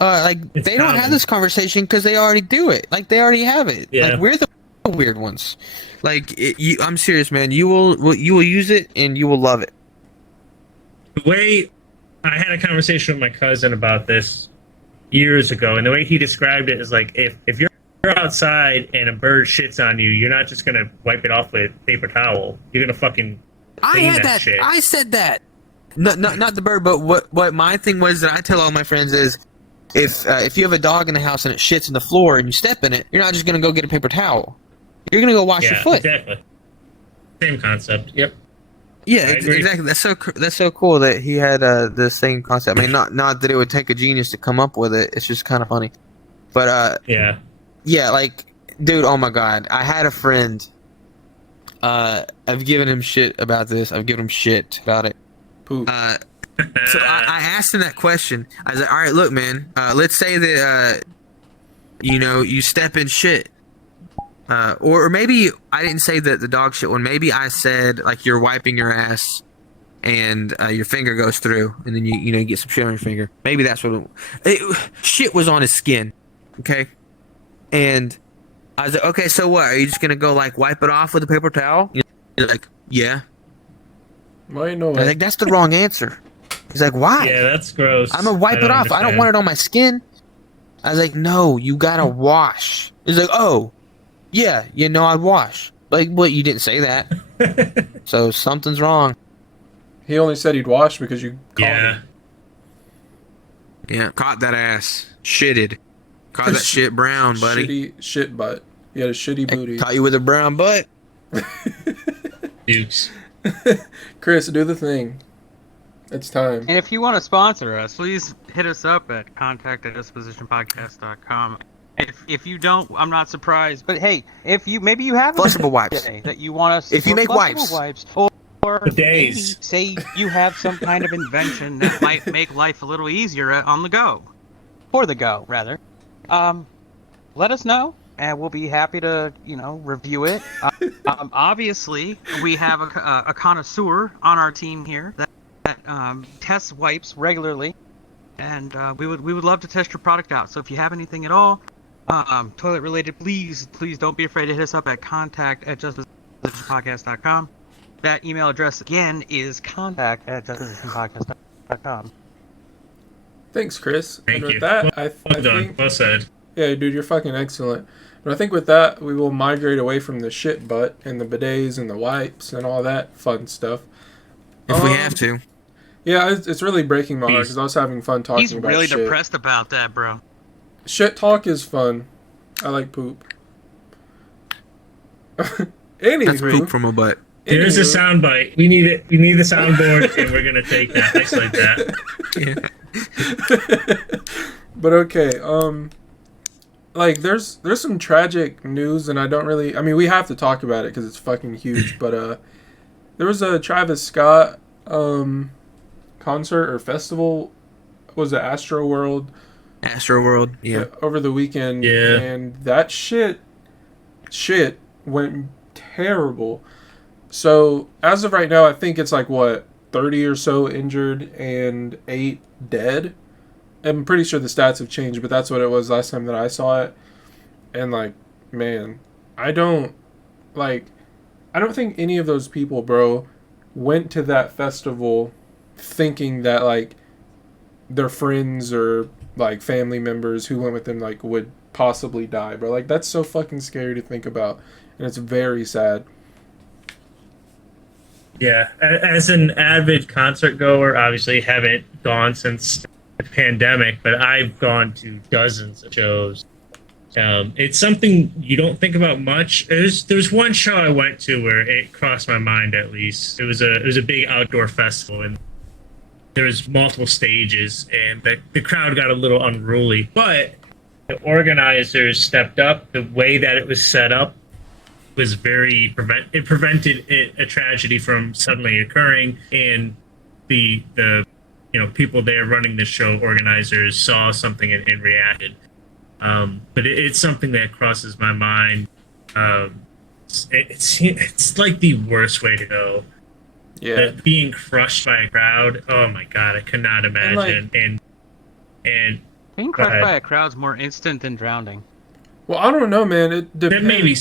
Like It's they don't have common. this conversation because they already do it. Like they already have it. Yeah. Like we're the weird ones. Like I'm serious, man. You will use it and you will love it. The way I had a conversation with my cousin about this years ago, and the way he described it is like if you're outside and a bird shits on you, you're not just gonna wipe it off with paper towel. You're gonna fucking clean that shit. I said that. Not the bird, but what my thing was that I tell all my friends is. If you have a dog in the house and it shits in the floor and you step in it, you're not just gonna go get a paper towel. You're gonna go wash your foot. Exactly. Same concept. Yep. Yeah, exactly. That's so cool that he had the same concept. I mean, not that it would take a genius to come up with it. It's just kind of funny. But yeah, like, dude, oh my god, I had a friend. I've given him shit about this. I've given him shit about it. Poop. So I asked him that question. I was like, all right, look, man, let's say that, you step in shit. Or maybe I didn't say that the dog shit one. Maybe I said, like, you're wiping your ass and your finger goes through and then you get some shit on your finger. Maybe that's what shit was on his skin. Okay. And I was like, okay, so what? Are you just going to go, like, wipe it off with a paper towel? You're like, yeah. Why no? I think that's the wrong answer. He's like, why? Yeah, that's gross. I'm gonna wipe it off. I don't want it on my skin. I was like, no, you gotta wash. He's like, oh, yeah, I'd wash. Like, what? You didn't say that. So something's wrong. He only said he'd wash because you caught him. Yeah, caught that ass. Shitted. Caught that shit brown, buddy. Shitty shit butt. He had a shitty booty. Caught you with a brown butt. Dukes. Chris, do the thing. It's time. And if you want to sponsor us, please hit us up at contact@dispositionpodcast.com. If you don't, I'm not surprised. But hey, maybe you have Flushable wipes that you want us. If you make wipes, or maybe Bidets. say you have some kind of invention that might make life a little easier on the go, for the go rather. Let us know, and we'll be happy to review it. Obviously, we have a connoisseur on our team here that tests wipes regularly, and we would love to test your product out. So if you have anything at all toilet related, please don't be afraid to hit us up at contact@justpositionpodcast.com. That email address again is contact@justpositionpodcast.com. Thanks, Chris. Thank and with you. that, I Well done. think, Well said. yeah, dude, you're fucking excellent. But I think with that, we will migrate away from the shit butt and the bidets and the wipes and all that fun stuff. if we have to. Yeah, it's really breaking my heart because I was having fun talking He's about really shit. depressed about that, bro. Shit talk is fun. I like poop. Anywho, That's poop from a butt. There's a sound bite. We need it. We need the soundboard, and we're gonna take that. Next like that. But okay, like there's some tragic news, and I mean, we have to talk about it because it's fucking huge. But there was a Travis Scott concert or festival. Was it Astro World? Yeah. Over the weekend, Yeah. and that shit went terrible. So as of right now, I think it's like 30 or so injured and 8 dead. I'm pretty sure the stats have changed, but that's what it was last time that I saw it. And like, man, I don't think any of those people, bro, went to that festival thinking that like their friends or like family members who went with them like would possibly die, bro. Like that's so fucking scary to think about, and it's very sad. Yeah, as an avid concert goer, obviously haven't gone since the pandemic, but I've gone to dozens of shows It's something you don't think about much. There's one show I went to where it crossed my mind. At least it was a big outdoor festival, and there was multiple stages, and the crowd got a little unruly. But the organizers stepped up. The way that it was set up was it prevented a tragedy from suddenly occurring, and the people there running the show, organizers, saw something and reacted. But it's something that crosses my mind. It's like the worst way to go. Yeah, being crushed by a crowd. Oh my god, I could not imagine. And being crushed by a crowd's more instant than drowning. well, I don't know, man. It depends. maybe.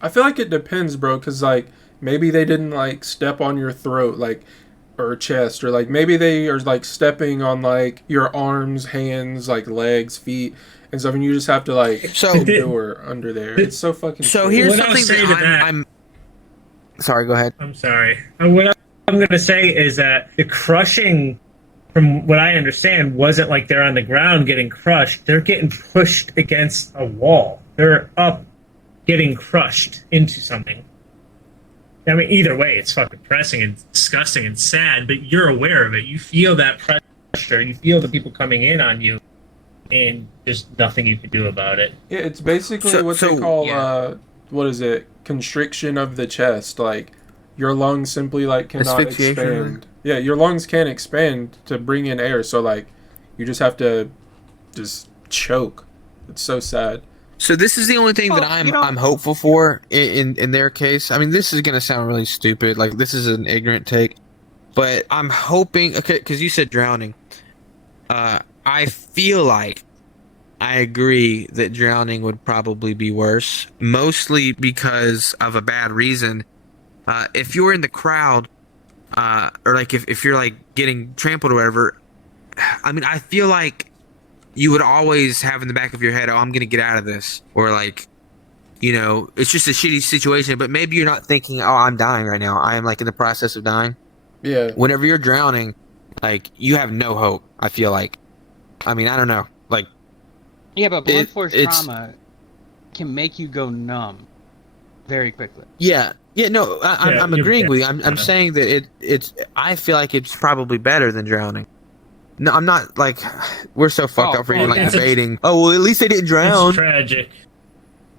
I feel like it depends, bro. Because like maybe they didn't like step on your throat, like or chest, or like maybe they are like stepping on like your arms, hands, like legs, feet. And so, I mean, you just have to like endure under there. It's so fucking. So crazy. here's something that I'm. Sorry, go ahead. I'm sorry. What I'm going to say is that the crushing, from what I understand, wasn't like they're on the ground getting crushed. They're getting pushed against a wall. They're up, getting crushed into something. I mean, either way, it's fucking depressing and disgusting and sad. But you're aware of it. You feel that pressure. You feel the people coming in on you. And there's nothing you can do about it. Yeah, it's basically what they call what is it? Constriction of the chest. Like your lungs simply like cannot expand. Yeah, your lungs can't expand to bring in air. So like you just have to just choke. It's so sad. So this is the only thing that I'm hopeful for in their case. I mean, this is gonna sound really stupid. Like this is an ignorant take, but I'm hoping. Okay, because you said drowning. I feel like I agree that drowning would probably be worse, mostly because of a bad reason. If you're in the crowd, or like if you're like getting trampled or whatever, I mean, I feel like you would always have in the back of your head, oh, I'm going to get out of this. Or like, it's just a shitty situation, but maybe you're not thinking, oh, I'm dying right now. I am like in the process of dying. Yeah. Whenever you're drowning, like you have no hope, I feel like. I mean, I don't know. Like, yeah, but blunt force trauma can make you go numb very quickly. Yeah. No, I'm agreeing with you. I'm saying that it's. I feel like it's probably better than drowning. No, I'm not like we're so fucked up for even like debating. Oh well, at least they didn't drown. It's tragic.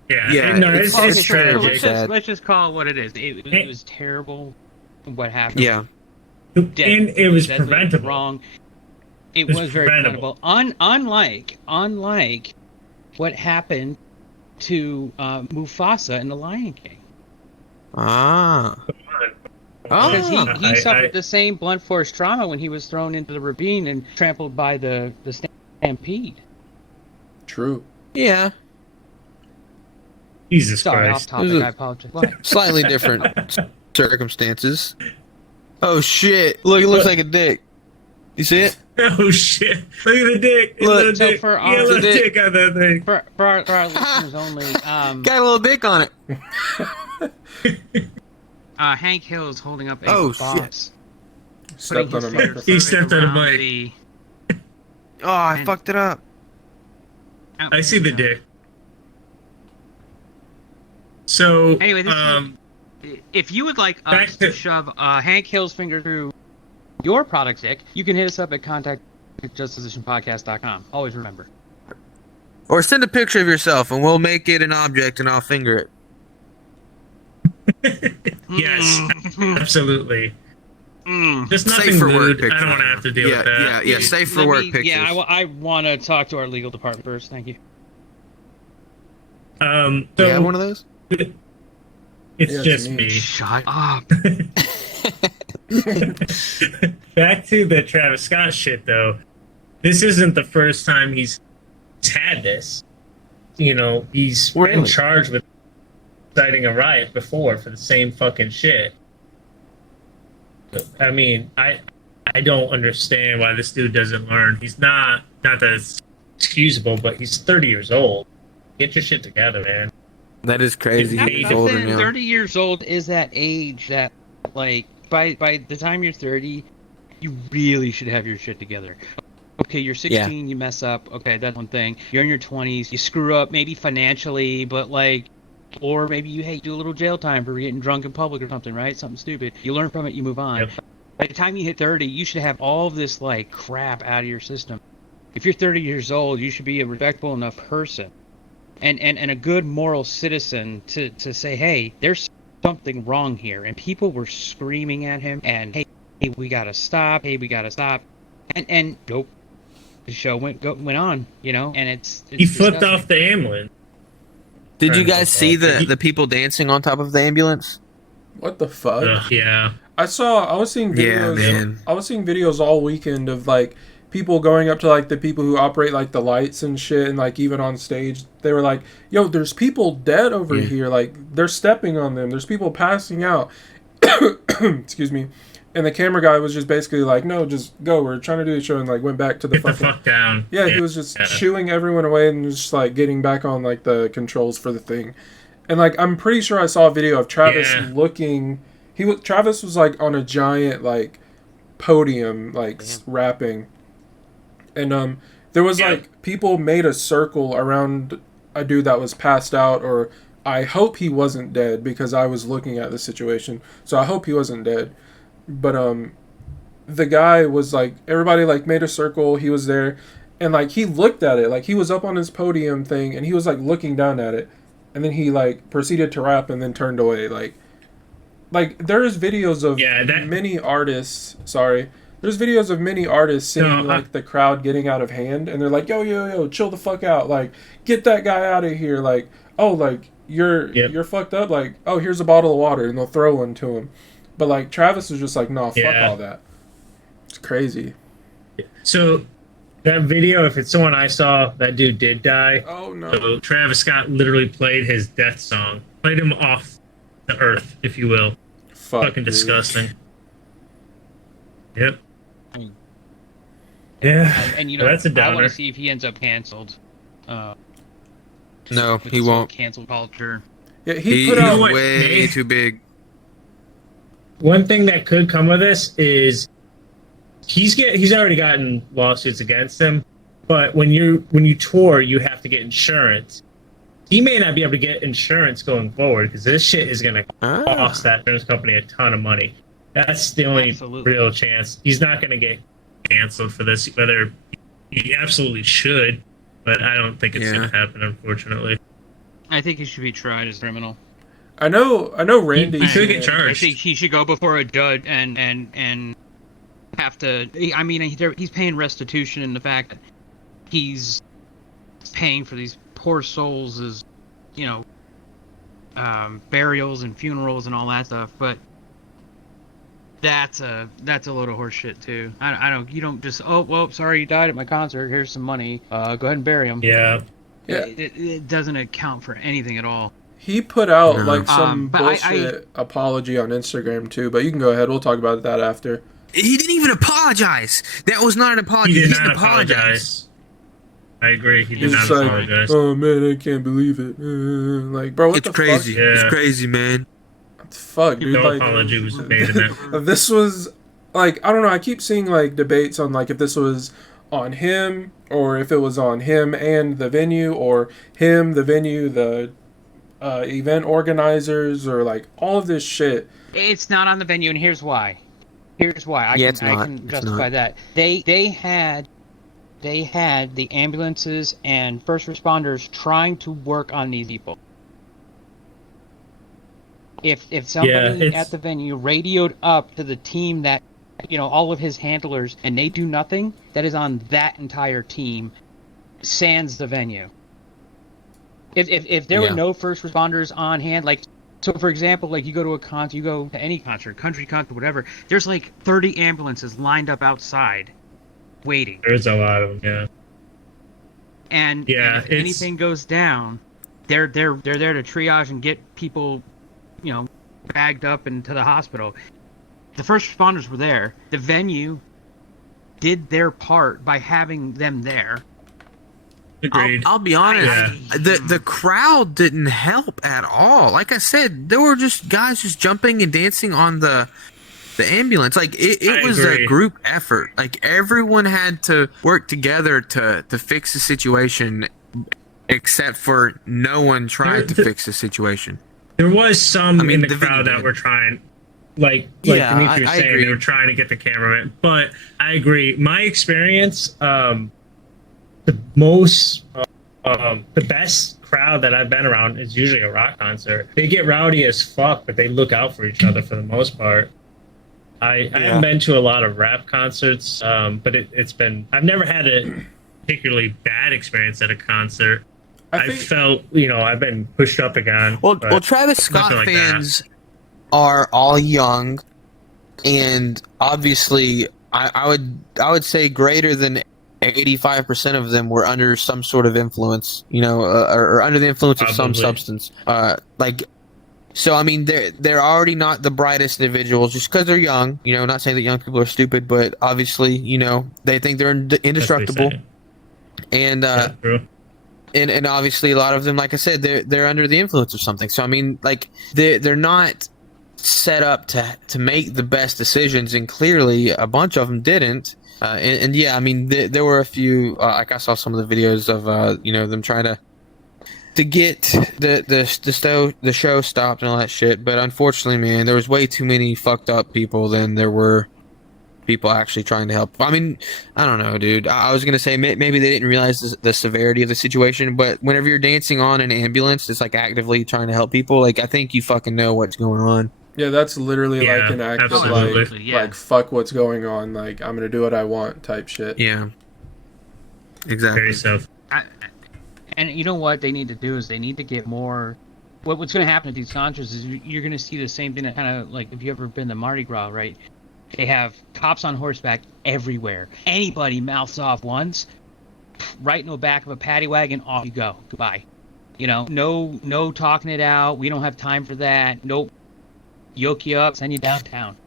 Yeah. No, it's tragic. Let's just call it what it is. It was terrible. What happened? Yeah. And it was preventable. Wrong. It was very preventable. Unlike what happened to Mufasa in The Lion King. Because he suffered the same blunt force trauma when he was thrown into the ravine and trampled by the stampede. True. Yeah. Jesus Sorry, Christ. off topic. I apologize. Slightly different circumstances. Oh shit! Look, it looks like a dick. You see it? Oh shit! Look at the dick. Look, so for our dick on that thing. For our listeners only, got a little dick on it. Hank Hill is holding up a box. Stepped on a microphone. He stepped on a mic. Oh, I fucked it up. I see the dick. So anyway, if you would like us to shove Hank Hill's finger through your product dick, you can hit us up at contact@justphysicianpodcast.com. Always remember. Or send a picture of yourself, and we'll make it an object, and I'll finger it. Yes, absolutely. Just nothing safe for lewd. work. I don't want to have to deal with that. Yeah. Safe for work pictures. Yeah, I want to talk to our legal department first. Thank you. Do you have one of those? It's just me. Shut up. Back to the Travis Scott shit, though. This isn't the first time he's had this. He's been charged with inciting a riot before for the same fucking shit. I mean, I don't understand why this dude doesn't learn. He's not that it's excusable, but he's 30 years old. Get your shit together, man. That is crazy. He's older now. 30 years old is that age that, like, by the time you're 30, you really should have your shit together. okay, you're 16, you mess up, okay, that's one thing. You're in your 20s, you screw up, maybe financially, but like, or maybe you do a little jail time for getting drunk in public or something, right? Something stupid. You learn from it, you move on. Yep. By the time you hit 30, you should have all of this like crap out of your system. If you're 30 years old, you should be a respectable enough person and a good moral citizen to say, hey, there's something wrong here. And people were screaming at him and, hey, we gotta stop, and nope. The show went on, and it's he flipped off the ambulance. Did you guys see the people dancing on top of the ambulance? What the fuck? Yeah. I was seeing videos. Yeah, man. I was seeing videos all weekend of like people going up to like the people who operate like the lights and shit, and like even on stage they were like, "Yo, there's people dead over here. Like they're stepping on them. There's people passing out." Excuse me. And the camera guy was just basically like, "No, just go. We're trying to do the show," and like went back to the Get the fuck down. Yeah, he was just shooing everyone away and just like getting back on like the controls for the thing. And like I'm pretty sure I saw a video of Travis looking. Travis was like on a giant like podium like rapping, and there was like people made a circle around a dude that was passed out, or I hope he wasn't dead because I was looking at the situation, so I hope he wasn't dead. But the guy was like, everybody like made a circle, he was there, and like he looked at it, like he was up on his podium thing and he was like looking down at it, and then he like proceeded to rap and then turned away. Like there's videos of many artists. There's videos of many artists seeing like the crowd getting out of hand, and they're like, yo, chill the fuck out. Like, get that guy out of here. Like, oh, like you're fucked up. Like, oh, here's a bottle of water, and they'll throw one to him. But like Travis was just like, nah, fuck all that. It's crazy. So that video, if it's someone I saw, that dude did die. Oh no. So Travis Scott literally played his death song, played him off the earth, if you will. Fucking disgusting. Yep. Yeah. And that's a downer. I want to see if he ends up canceled. No, he won't. Cancel culture. Yeah, he put out way too big. One thing that could come of this is he's already gotten lawsuits against him, but when you tour, you have to get insurance. He may not be able to get insurance going forward because this shit is going to cost that insurance company a ton of money. That's the only real chance. He's not going to get canceled for this, whether he absolutely should, but I don't think it's going to happen, unfortunately. I think he should be tried as a criminal. I know Randy. He should get charged. I think he should go before a judge and have to. I mean, he's paying restitution, in the fact that he's paying for these poor souls' as burials and funerals and all that stuff. But that's a load of horse shit too. You don't just sorry you died at my concert. Here's some money. Go ahead and bury him. Yeah. It doesn't account for anything at all. He put out like some bullshit apology on Instagram too, but you can go ahead. We'll talk about that after. He didn't even apologize. That was not an apology. He didn't apologize. I agree. He did not apologize. Oh man, I can't believe it. Like, bro, what the crazy. fuck? It's crazy, man. What the fuck, dude? No apology was made in that. This was like, I don't know. I keep seeing like debates on like if this was on him or if it was on him and the venue, or him, the venue, the event organizers, or like all of this shit. It's not on the venue, and here's why. I can justify that. They had the ambulances and first responders trying to work on these people. If somebody at the venue radioed up to the team that, all of his handlers, and they do nothing, that is on that entire team, sans the venue. If there were no first responders on hand, like, so for example, like you go to a concert, you go to any concert, country concert, whatever, there's like 30 ambulances lined up outside waiting. There's a lot of them, yeah. And if anything goes down, they're there to triage and get people, bagged up into the hospital. The first responders were there. The venue did their part by having them there. Agreed. I'll be honest. The crowd didn't help at all. Like I said, there were just guys just jumping and dancing on the the ambulance. Like it was a group effort. Like everyone had to work together to fix the situation, except for no one tried to fix the situation. There was some in the crowd that were trying, like Dimitri was saying, they were trying to get the cameraman. But I agree. My experience, the best crowd that I've been around is usually a rock concert. They get rowdy as fuck, but they look out for each other for the most part. I haven't been to a lot of rap concerts, but it's been. I've never had a particularly bad experience at a concert. I felt, I've been pushed up again. Well, Travis Scott fans are all young, and obviously, I would say greater than 85% of them were under some sort of influence, or under the influence of some substance. So I mean, they're already not the brightest individuals just because they're young. Not saying that young people are stupid, but obviously, they think they're indestructible, and and obviously a lot of them, like I said, they're under the influence of something. So I mean, like they're not set up to make the best decisions, and clearly a bunch of them didn't. And yeah, I mean, there were a few. Like I saw some of the videos of them trying to get the show stopped and all that shit. But unfortunately, man, there was way too many fucked up people than there were people actually trying to help. I mean, I don't know, dude. I was gonna say maybe they didn't realize the severity of the situation. But whenever you're dancing on an ambulance, it's like actively trying to help people. Like I think you fucking know what's going on. Yeah, that's literally like an act of like fuck what's going on. Like I'm gonna do what I want type shit. Yeah, exactly. Very so. And you know what they need to do is they need to get more. What's going to happen at these concerts is you're going to see the same thing that kind of like if you ever been to Mardi Gras, right? They have cops on horseback everywhere. Anybody mouths off once, right in the back of a paddy wagon, off you go. Goodbye. No talking it out. We don't have time for that. Nope. Yoke you up, send you downtown.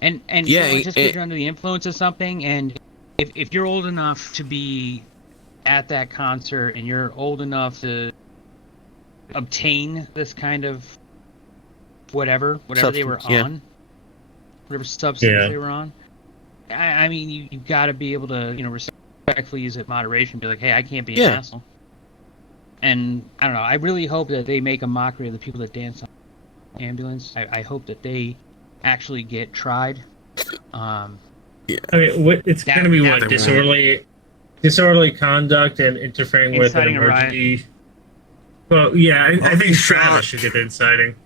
And just because you're under the influence of something, and if you're old enough to be at that concert and you're old enough to obtain this kind of whatever substance, they were on, whatever substance they were on, I mean, you've got to be able to, respectfully use it in moderation, be like, hey, I can't be an asshole. And I don't know, I really hope that they make a mockery of the people that dance on the ambulance. I hope that they actually get tried. I mean, it's going to be disorderly conduct and interfering with an emergency. Well, yeah, I think Travis should get the inciting.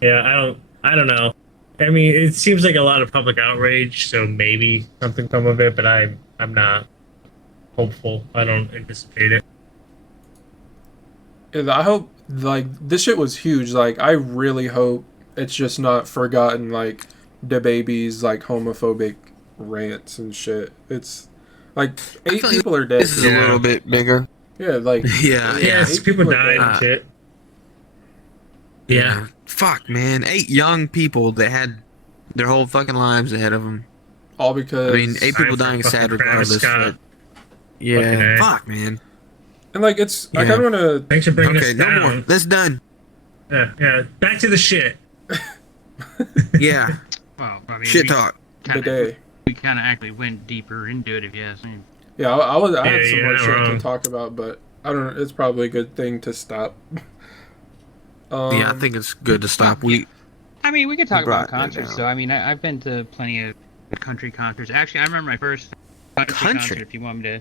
Yeah, I don't know. I mean, it seems like a lot of public outrage, so maybe something come of it, but I'm not hopeful. I don't anticipate it. Yeah, I hope, like, this shit was huge. Like, I really hope it's just not forgotten, like, DaBaby's, like, homophobic rants and shit. It's, like, 8 people are dead. This is a little bit bigger. Yeah, like... Yeah, people died and shit. Yeah. Fuck, man. 8 young people that had their whole fucking lives ahead of them. All because... I mean, 8 people dying is sad regardless. But yeah. Fuck, man. And, like, it's... I kind of want to... Thanks for bringing us down. No more. That's done. Yeah. Back to the shit. Yeah. Well, I mean, shit talk. Bidet. We kind of actually went deeper into it, if you ask me. Yeah, I had some more shit to talk about, but I don't know. It's probably a good thing to stop. Yeah, I think it's good to stop. We could talk about concerts. So, I mean, I've been to plenty of country concerts. Actually, I remember my first country concert. If you want me to.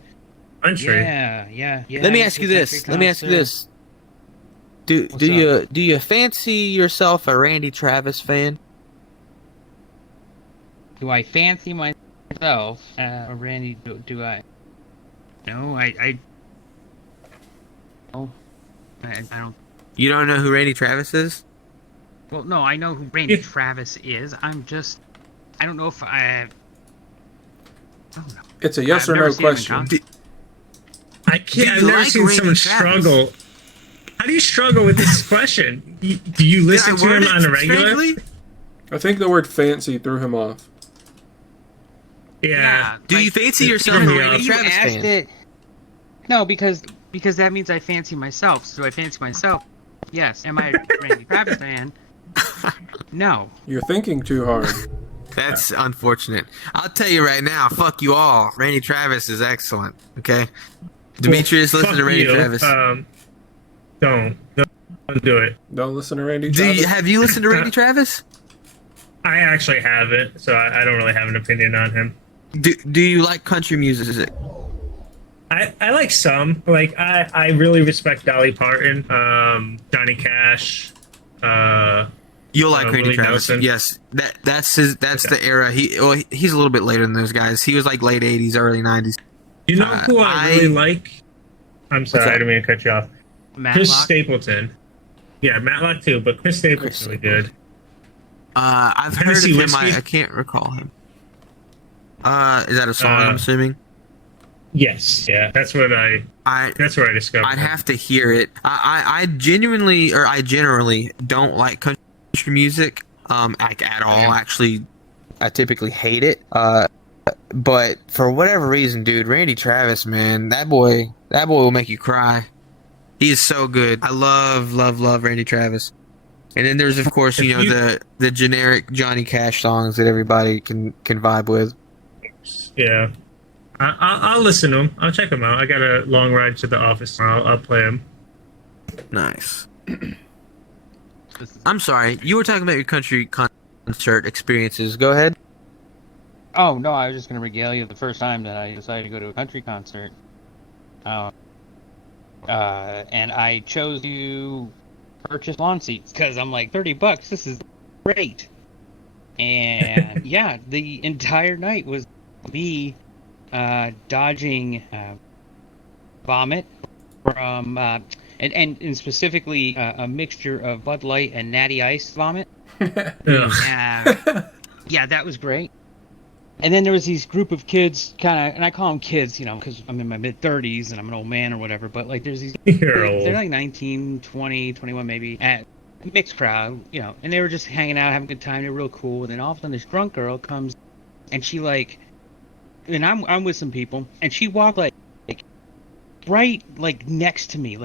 Country. Yeah. Let me ask you this. Do you fancy yourself a Randy Travis fan? Do I fancy myself a Randy? Do I? No, I don't. You don't know who Randy Travis is? Well, no, I know who Randy Travis is. I don't know if I don't know. It's a yes or no question. I can't. I've never seen someone struggle. How do you struggle with this question? Do you listen to him on a regular? I think the word fancy threw him off. Yeah. Do you fancy yourself a Randy Travis fan? No, because that means I fancy myself. So I fancy myself. Yes. Am I a Randy Travis fan? No. You're thinking too hard. That's unfortunate. I'll tell you right now, fuck you all. Randy Travis is excellent. Okay, Demetrius, Well, listen to fuck Randy you. Travis. Don't do it. Don't listen to Randy Travis. Have you listened to Randy Travis? I actually haven't, so I don't really have an opinion on him. Do you like country music? I like some. Like I really respect Dolly Parton, Johnny Cash. You'll like Randy Willie Travis. Nelson. Yes, that's the era. He's a little bit later than those guys. He was like late '80s, early '90s. You know who I really like? I'm sorry, I didn't mean to cut you off. Chris Stapleton. Yeah, Matlock too, but Chris Stapleton's really good. I've heard of Tennessee him. Whiskey? I can't recall him. Is that a song? I'm assuming. Yes, yeah, that's where I discovered. I'd have to hear it. I generally don't like country music, like at all. Actually, I typically hate it. But for whatever reason, dude, Randy Travis, man, that boy will make you cry. He is so good. I love Randy Travis. And then there's of course, the generic Johnny Cash songs that everybody can vibe with. Yeah. I'll listen to them. I'll check them out. I got a long ride to the office tomorrow. I'll play them. Nice. I'm sorry. You were talking about your country concert experiences. Go ahead. Oh, no, I was just going to regale you the first time that I decided to go to a country concert. And I chose to purchase lawn seats because I'm like, $30, this is great. And yeah, the entire night was me dodging vomit from and specifically a mixture of Bud Light and Natty Ice vomit. Yeah, that was great. And then there was these group of kids, kind of, and I call them kids, because I'm in my mid-30s and I'm an old man or whatever, but like there's these kids, they're like 19, 20, 21 maybe, at mixed crowd, and they were just hanging out, having a good time, they were real cool, and then all of a sudden this drunk girl comes, and she and I'm with some people, and she walked like right next to me,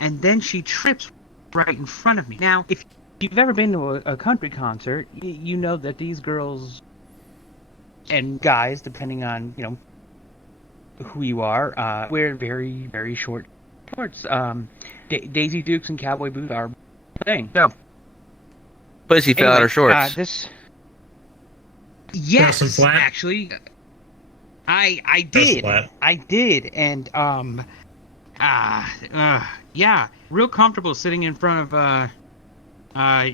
and then she trips right in front of me. Now, if you've ever been to a country concert, you know that these girls and guys, depending on who you are, wear very, very short shorts. Daisy Dukes and cowboy boots are a thing. So, Pussy fell out her shorts. Yes, actually, I did, and yeah, real comfortable sitting in front of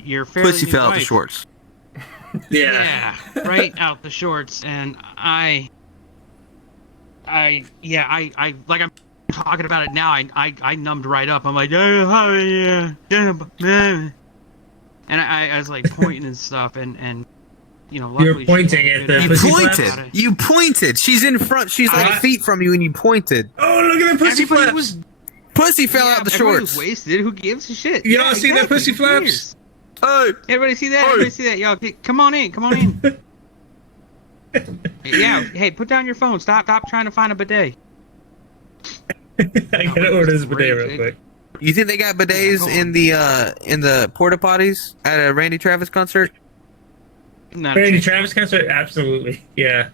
your fairly Pussy new fell out wife. the shorts. Yeah, right out the shorts, and I like I'm talking about it now. I numbed right up. I'm like, yeah, and I was like pointing and stuff, and luckily you're pointing at the You pointed. She's in front. She's like feet from you, and you pointed. Oh, look at the pussy flaps. Pussy fell out the shorts. Was wasted. Who gives a shit? Y'all see that pussy flaps? Hey, everybody see that? Everybody see that? Y'all, come on in. Yeah. Hey, put down your phone. Stop trying to find a bidet. I gotta order this bidet real quick. You think they got bidets in the porta potties at a Randy Travis concert? Randy Travis concert, absolutely. Yeah.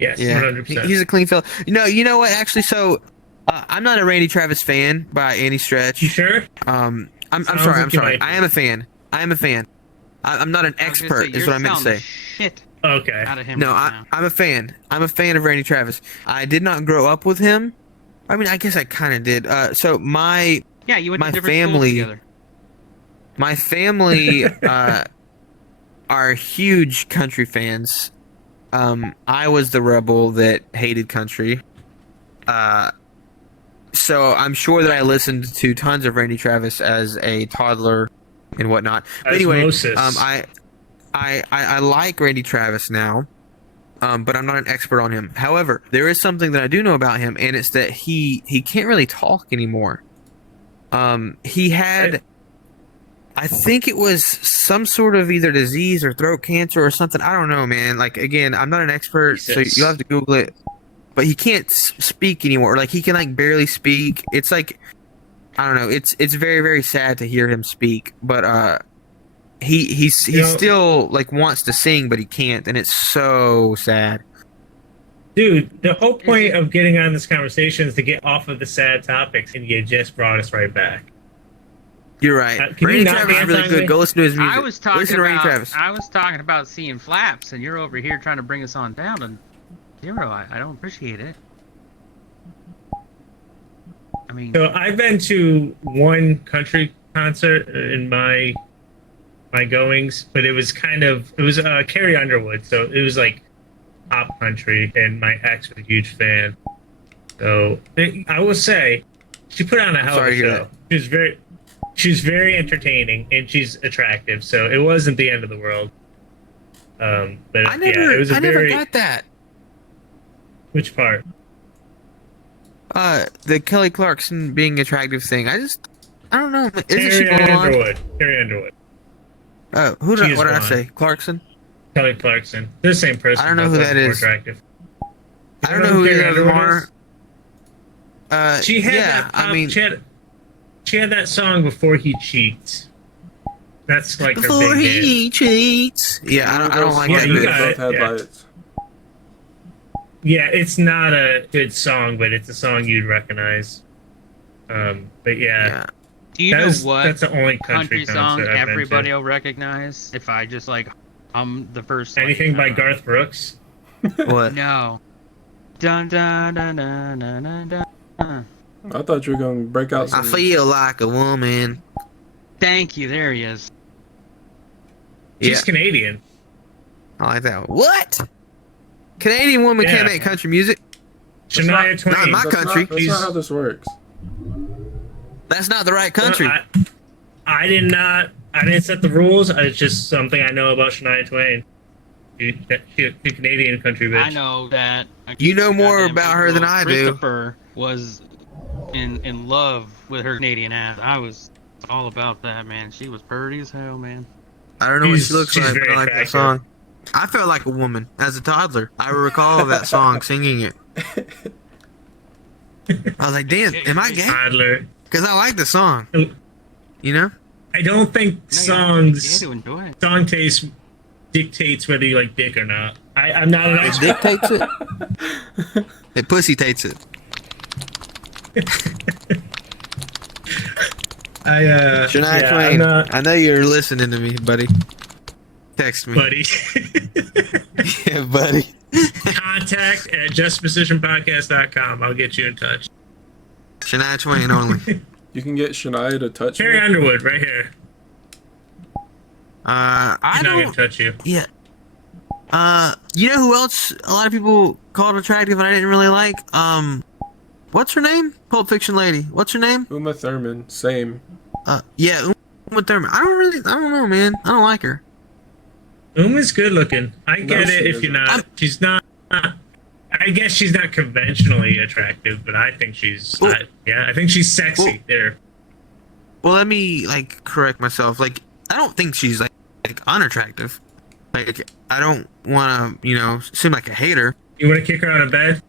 Yes. Yeah. 100%. He's a clean fella. You know what? Actually, so I'm not a Randy Travis fan by any stretch. You sure? I'm sorry. I am a fan. I'm not an expert, is what I meant to say. Shit. Okay. Out of him No, right now. I'm a fan. I'm a fan of Randy Travis. I did not grow up with him. I mean, I guess I kind of did. So you went to different family, schools together. my family are huge country fans. I was the rebel that hated country. So I'm sure that I listened to tons of Randy Travis as a toddler and whatnot. But anyway, I like Randy Travis now, but I'm not an expert on him. However, there is something that I do know about him, and it's that he can't really talk anymore. He had, I think it was some sort of either disease or throat cancer or something. I don't know, man. Like, again, I'm not an expert, so you'll have to Google it. But he can't speak anymore. Like, he can like barely speak. It's like, I don't know. It's very, very sad to hear him speak. But he still like wants to sing, but he can't, and it's so sad. Dude, the whole point of getting on this conversation is to get off of the sad topics, and you just brought us right back. You're right. Randy Travis is really good. Go listen to his music. Listen to Randy Travis. I was talking about seeing flaps, and you're over here trying to bring us on down to zero. I don't appreciate it. I mean, so I've been to one country concert in my goings, but it was Carrie Underwood, so it was like pop country, and my ex was a huge fan. So I will say, she put on a hell of a show. She's very entertaining, and she's attractive, so it wasn't the end of the world. But I never got that. Which part? The Kelly Clarkson being attractive thing. I don't know. Isn't she Carrie blonde? Underwood. Carrie Underwood. Oh, what did I say? Clarkson? Kelly Clarkson. They're the same person. I don't know who that is. Attractive. I don't know who the other are. She had she had that song Before He Cheats. That's like Before her big He hit. Cheats. Yeah, I don't like that. You Both got had lights. Yeah, it's not a good song, but it's a song you'd recognize. But yeah. Do you know what that's the only country song I've everybody will recognize? If I just like the first anything by Garth Brooks? What? No. Dun dun dun dun dun dun dun. I thought you were gonna break out some. I feel like a woman. Thank you. There he is. She's Canadian. I like that. What? Canadian woman can't make country music? Shania Twain. Not in my country. That's not how this works. That's not the right country. I didn't set the rules. It's just something I know about Shania Twain. She's a Canadian country bitch. I know that. You know more about her than I do. Christopher was in love with her Canadian ass. I was all about that, man. She was pretty as hell, man. I don't know what she looks like, but I like that attractive. song. I felt like a woman as a toddler. I recall that song, singing it. I was like, damn, am I gay? Toddler. Because I like the song. You know? I don't think song taste dictates whether you like dick or not. I'm not an It expert. dictates it. It pussy-tates it. Shania Twain, I know you're listening to me, buddy. Text me. Buddy. Yeah, buddy. Contact at justpositionpodcast.com. I'll get you in touch. Shania Twain only. You can get Shania to touch Carrie me. Underwood, right here. I She's not don't. gonna touch you. Yeah. You know who else a lot of people called attractive and I didn't really like? What's her name? Pulp Fiction lady. What's her name? Uma Thurman, same. Yeah, Uma Thurman. I don't know, man. I don't like her. Uma's good looking. I No, get she it if you're isn't. not. She's not. I guess she's not conventionally attractive, but I think she's. Well- I think she's sexy. Well- there. Well, let me correct myself. I don't think she's like unattractive. I don't want to, seem like a hater. You want to kick her out of bed?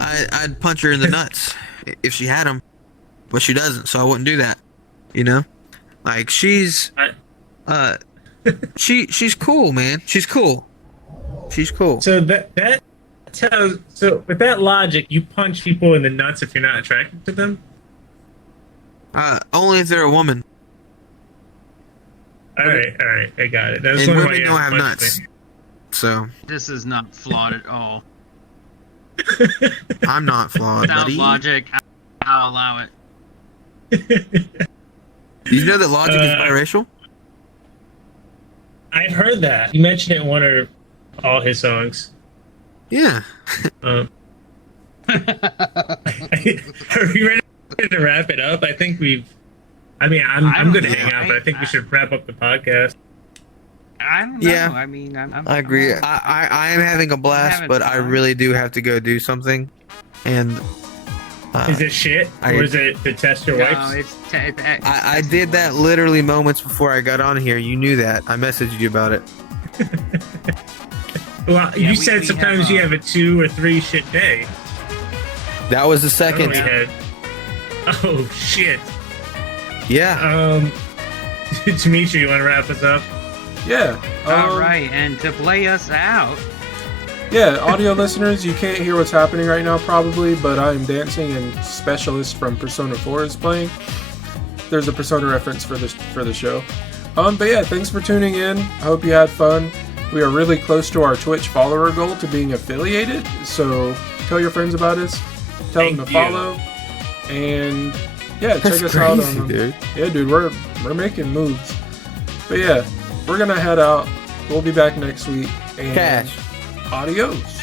I'd punch her in the nuts if she had them, but she doesn't, so I wouldn't do that. She's she's cool, man. She's cool. She's cool. So that tells. So with that logic, you punch people in the nuts if you're not attracted to them. Only if they're a woman. All right, I got it. That's And one women don't have nuts, so This is not flawed at all. I'm not flawed, Without buddy. logic, I'll allow it. Did you know that Logic is biracial? I've heard that. You mentioned it in one or all his songs. Yeah. Are we ready to wrap it up? I think we've. I'm good to hang out, but I think we should wrap up the podcast. I don't know. Yeah. I mean, I agree. I am having a blast, but I really do have to go do something. And is it shit, or is it to test your wipes? I did that literally moments before I got on here. You knew that. I messaged you about it. Well, you said sometimes you have a 2 or 3 shit day. That was the second. Oh shit. Yeah. Dimitri, you want to wrap us up? Yeah. All right, and to play us out. Yeah, audio listeners, you can't hear what's happening right now probably, but I am dancing and Specialist from Persona 4 is playing. There's a Persona reference for the show. But yeah, thanks for tuning in. I hope you had fun. We are really close to our Twitch follower goal to being affiliated, so tell your friends about us. Tell them to follow. And yeah, check us out on dude. Yeah, dude, we're making moves. But yeah, we're gonna head out. We'll be back next week. And Cash. Adios.